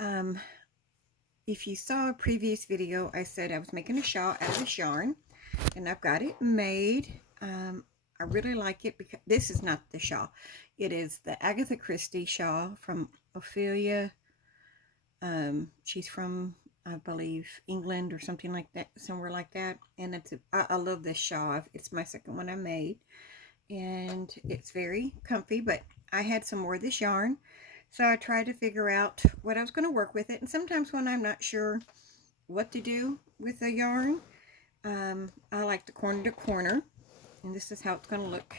Um, if you saw a previous video, I said I was making a shawl out of this yarn, and I've got it made. I really like it because this is not the shawl. It is the Agatha Christie shawl from Ophelia. She's from, I believe, England or something like that, somewhere like that. And I love this shawl. It's my second one I made, and it's very comfy. But I had some more of this yarn, so I tried to figure out what I was going to work with it. And sometimes when I'm not sure what to do with the yarn, I like the corner to corner, and this is how it's going to look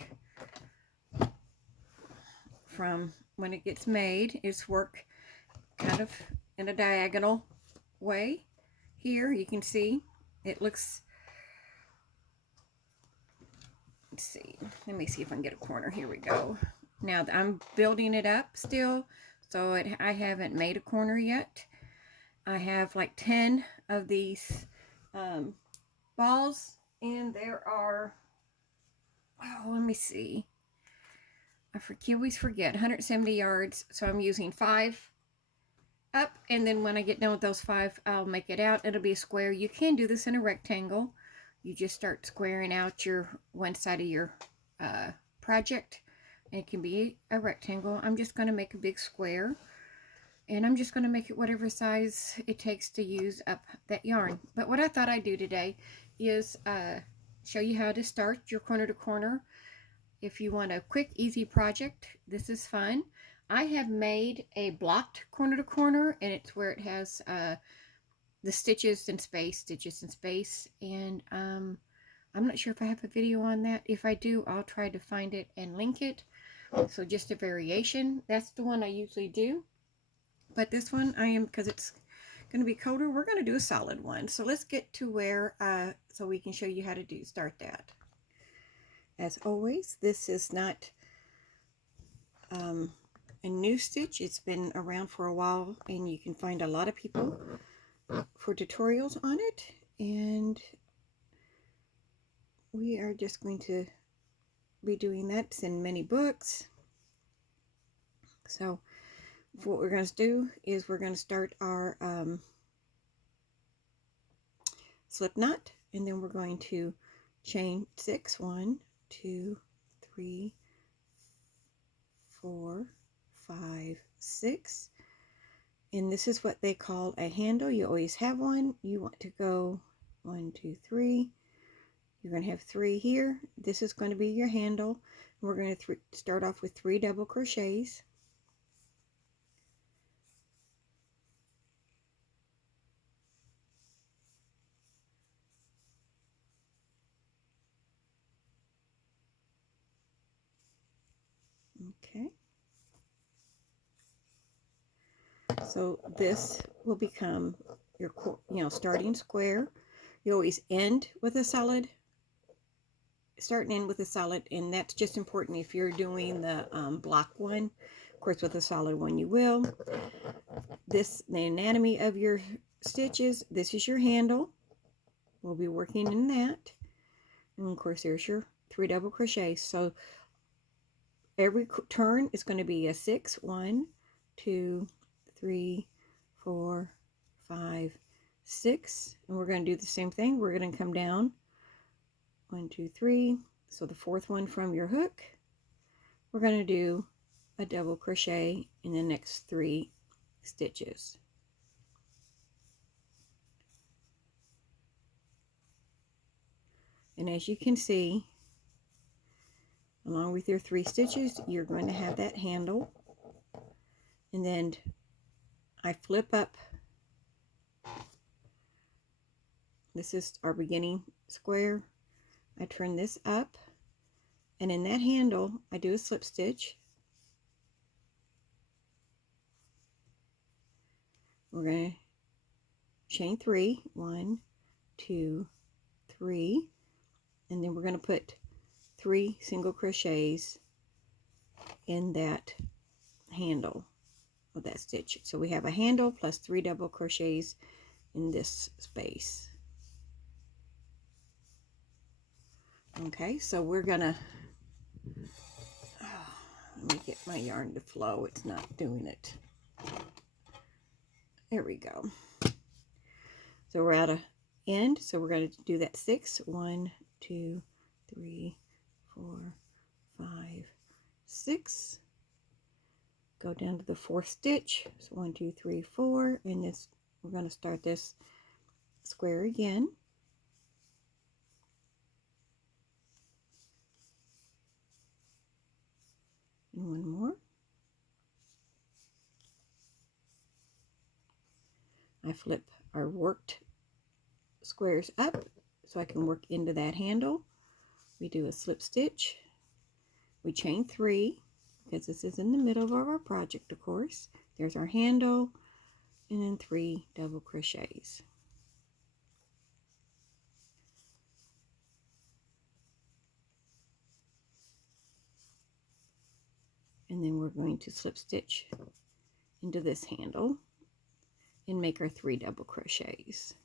from when it gets made. It's work kind of in a diagonal way. Here you can see it looks, let's see, let me see if I can get a corner. Here we go. Now I'm building it up still, so I haven't made a corner yet. I have like 10 of these balls, and there are, oh, let me see, always forget, 170 yards, so I'm using 5 up, and then when I get done with those 5, I'll make it out. It'll be a square. You can do this in a rectangle. You just start squaring out your one side of your project, and it can be a rectangle. I'm just going to make a big square, and I'm just going to make it whatever size it takes to use up that yarn. But what I thought I'd do today is show you how to start your corner to corner. If you want a quick, easy project, this is fun. I have made a blocked corner to corner, and it's where it has the stitches and space, and I'm not sure if I have a video on that. If I do, I'll try to find it and link it. So just a variation. That's the one I usually do. But this one because it's going to be colder, we're going to do a solid one. So let's get to where, so we can show you how to start that. As always, this is not a new stitch. It's been around for a while, and you can find a lot of people for tutorials on it. And we are just going to be doing that. It's in many books. So what we're going to do is we're going to start our slip knot, and then we're going to chain 6, 1, 2, 3, 4, 5, 6, and this is what they call a handle. You always have one. You want to go 1, 2, 3. You're going to have 3 here. This is going to be your handle. We're going to start off with 3 double crochets. Okay. So this will become your, starting square. You always end with a solid, start and end with a solid, and that's just important if you're doing the block one. Of course, with a solid one you will. The anatomy of your stitches, this is your handle. We'll be working in that. And of course, there's your 3 double crochets. So every turn is going to be a 6, 1, 2, 3, 4, 5, 6, and we're going to do the same thing. We're going to come down 1, 2, 3. So the 4th one from your hook, we're going to do a double crochet in the next 3 stitches. And as you can see, along with your 3 stitches, you're going to have that handle. And then I flip up. This is our beginning square. I turn this up, and in that handle, I do a slip stitch. We're going to chain 3, 1, 2, 3, and then we're going to put 3 single crochets in that handle of that stitch. So we have a handle plus 3 double crochets in this space. Okay, so we're gonna, let me get my yarn to flow. It's not doing it. There we go. So we're at a end, so we're going to do that 6. 1, 2, 3, 4, 5, 6. Go down to the 4th stitch. So 1, 2, 3, 4, and this we're going to start this square again. And one more. I flip our worked squares up so I can work into that handle. We do a slip stitch. We chain 3 because this is in the middle of our project, of course. There's our handle, and then 3 double crochets. And then we're going to slip stitch into this handle and make our 3 double crochets.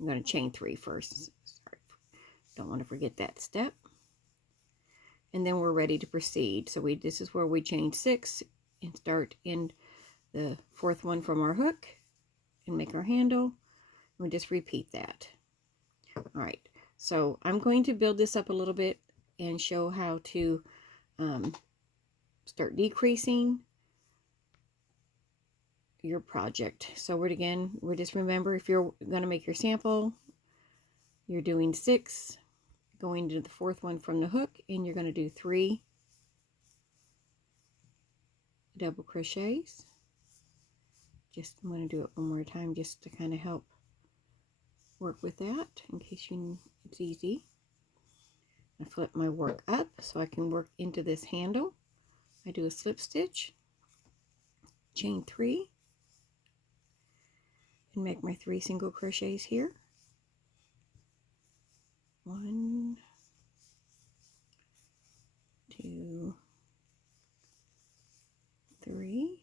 I'm going to chain 3 first. Sorry, don't want to forget that step. And then we're ready to proceed. So this is where we chain 6 and start in the 4th one from our hook and make our handle. We just repeat that. All right, so I'm going to build this up a little bit and show how to start decreasing your project. So we're just remember, if you're going to make your sample, you're doing 6, going to the 4th one from the hook, and you're going to do 3 double crochets. I'm going to do it one more time just to kind of help work with that in case it's easy. I flip my work up so I can work into this handle. I do a slip stitch, chain 3, and make my 3 single crochets here. 1, 2, 3,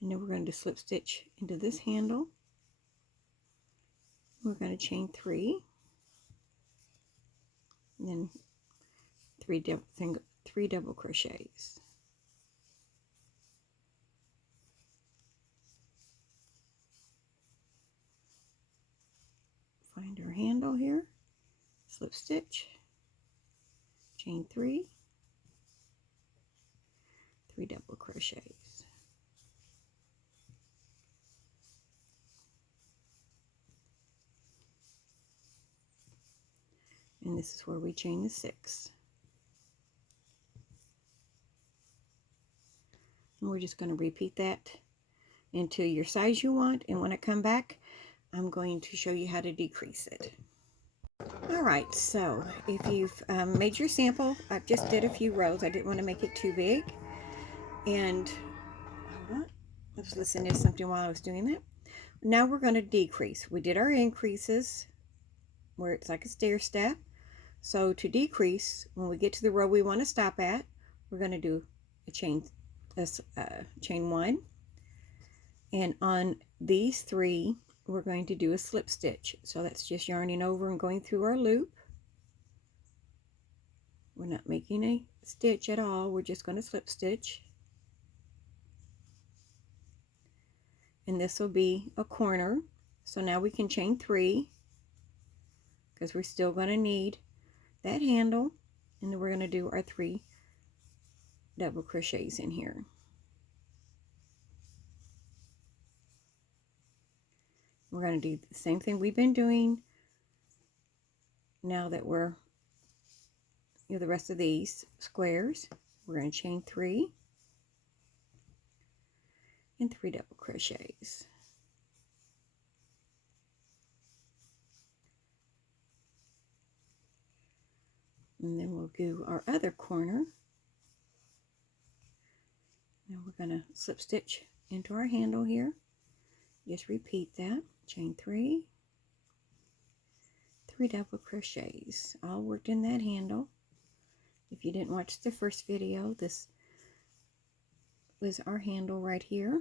and then we're going to slip stitch into this handle. We're going to chain 3, and then 3 double crochets. Find our handle here, slip stitch, chain 3, 3 double crochets. And this is where we chain the 6. And we're just going to repeat that into your size you want, and when I come back, I'm going to show you how to decrease it. Alright, so if you've made your sample, I just did a few rows. I didn't want to make it too big. And hold on, I was listening to something while I was doing that. Now we're going to decrease. We did our increases where it's like a stair step. So to decrease, when we get to the row we want to stop at, we're going to do a chain 1. And on these 3, we're going to do a slip stitch. So that's just yarning over and going through our loop. We're not making a stitch at all. We're just going to slip stitch. And this will be a corner. So now we can chain 3 because we're still going to need that handle. And then we're going to do our 3 double crochets in here. We're going to do the same thing we've been doing now that we're the rest of these squares. We're going to chain 3 and 3 double crochets. And then we'll do our other corner. Now we're going to slip stitch into our handle here. Just repeat that. Chain 3, 3 double crochets, all worked in that handle. If you didn't watch the first video, this was our handle right here.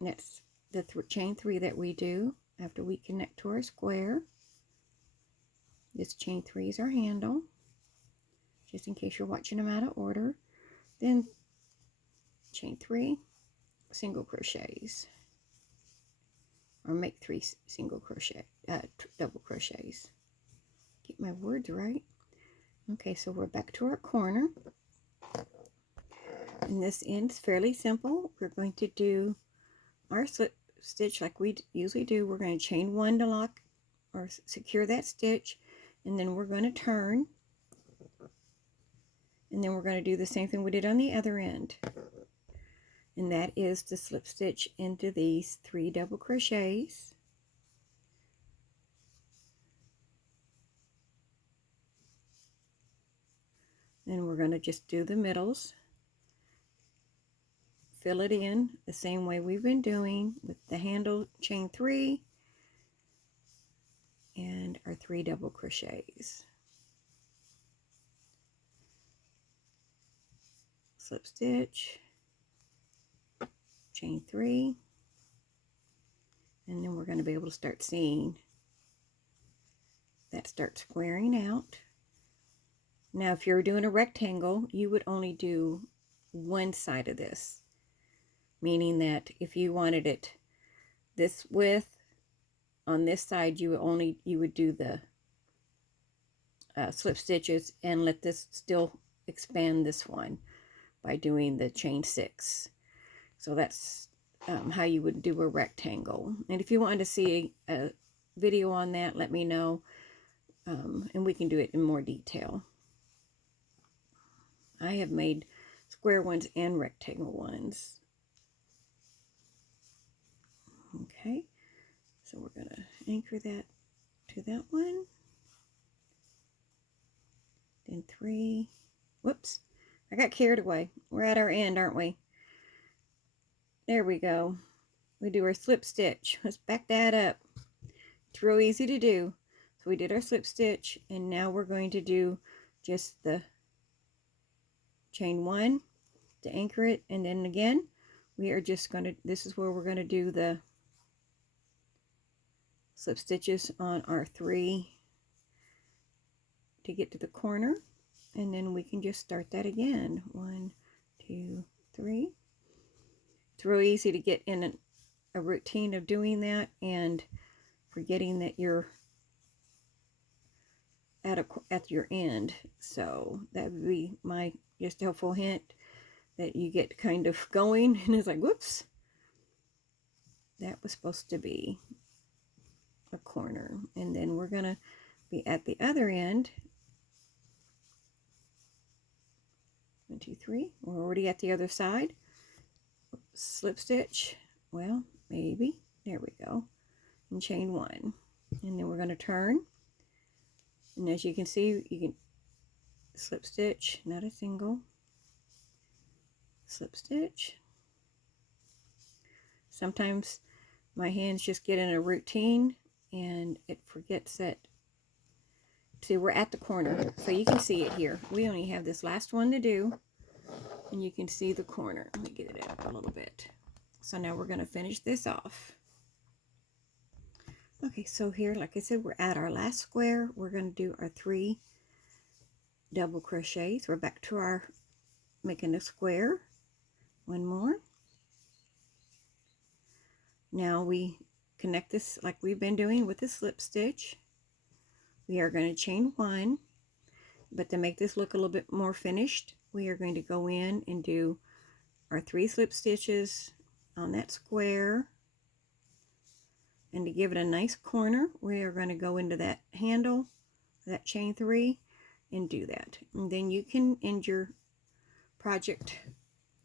And that's the chain 3 that we do after we connect to our square. This chain 3 is our handle, just in case you're watching them out of order. Then chain 3, single crochets, or make 3 single crochet, double crochets. Get my words right. Okay, so we're back to our corner. And this end's fairly simple. We're going to do our slip stitch like we usually do. We're going to chain 1 to lock or secure that stitch, and then we're going to turn, and then we're going to do the same thing we did on the other end, and that is to slip stitch into these 3 double crochets. Then we're going to just do the middles, fill it in the same way we've been doing with the handle, chain 3 and our 3 double crochets. Slip stitch, chain 3, and then we're going to be able to start seeing that start squaring out. Now if you're doing a rectangle, you would only do one side of this, meaning that if you wanted it this width on this side, you would do the slip stitches and let this still expand this one by doing the chain 6. So that's how you would do a rectangle. And if you wanted to see a video on that, let me know, and we can do it in more detail. I have made square ones and rectangle ones. Okay, so we're going to anchor that to that one. Then 3. Whoops, I got carried away. We're at our end, aren't we? There we go. We do our slip stitch. Let's back that up. It's real easy to do. So we did our slip stitch, and now we're going to do just the chain 1 to anchor it, and then again we are just going to, this is where we're going to do the slip stitches on our 3 to get to the corner, and then we can just start that again. 1, 2, 3. It's real easy to get in a routine of doing that and forgetting that you're at your end. So that would be my just helpful hint, that you get kind of going and it's like, whoops, that was supposed to be a corner. And then we're gonna be at the other end. 1, 2, 3. We're already at the other side. Slip stitch, well, maybe, there we go, and chain 1, and then we're going to turn, and as you can see, you can slip stitch, not a single, slip stitch. Sometimes my hands just get in a routine and it forgets that. See, we're at the corner, so you can see it here. We only have this last one to do, and you can see the corner. Let me get it up a little bit. So now we're going to finish this off. Okay, so here, like I said, we're at our last square. We're going to do our 3 double crochets. We're back to our making a square. 1 more. Now we connect this like we've been doing with the slip stitch. We are going to chain 1, but to make this look a little bit more finished, we are going to go in and do our 3 slip stitches on that square, and to give it a nice corner, we are going to go into that handle, that chain 3, and do that. And then you can end your project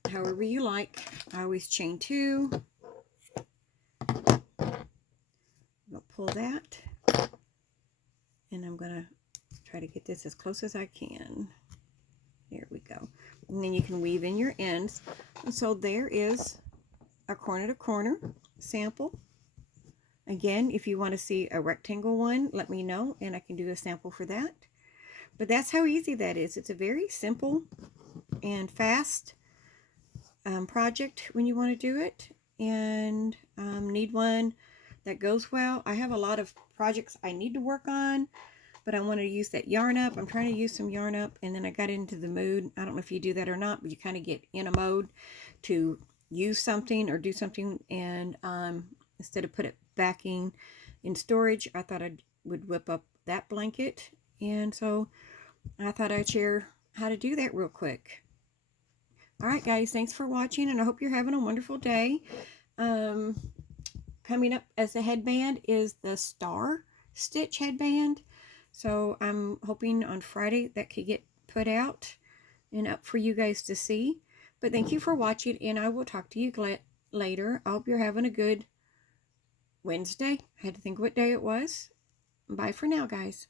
however you like. I always chain 2. I'll pull that, and I'm going to try to get this as close as I can. There we go. And then you can weave in your ends. And so there is a corner to corner sample. Again, if you want to see a rectangle one, let me know and I can do a sample for that. But that's how easy that is. It's a very simple and fast project when you want to do it, and need one that goes well. I have a lot of projects I need to work on, but I want to use that yarn up. I'm trying to use some yarn up, and then I got into the mood. I don't know if you do that or not, but you kind of get in a mode to use something or do something, and instead of put it backing in storage, I thought I would whip up that blanket. And so I thought I'd share how to do that real quick. All right, guys, thanks for watching, and I hope you're having a wonderful day. Coming up as a headband is the Star Stitch headband. So I'm hoping on Friday that could get put out and up for you guys to see. But thank you for watching, and I will talk to you later. I hope you're having a good Wednesday. I had to think what day it was. Bye for now, guys.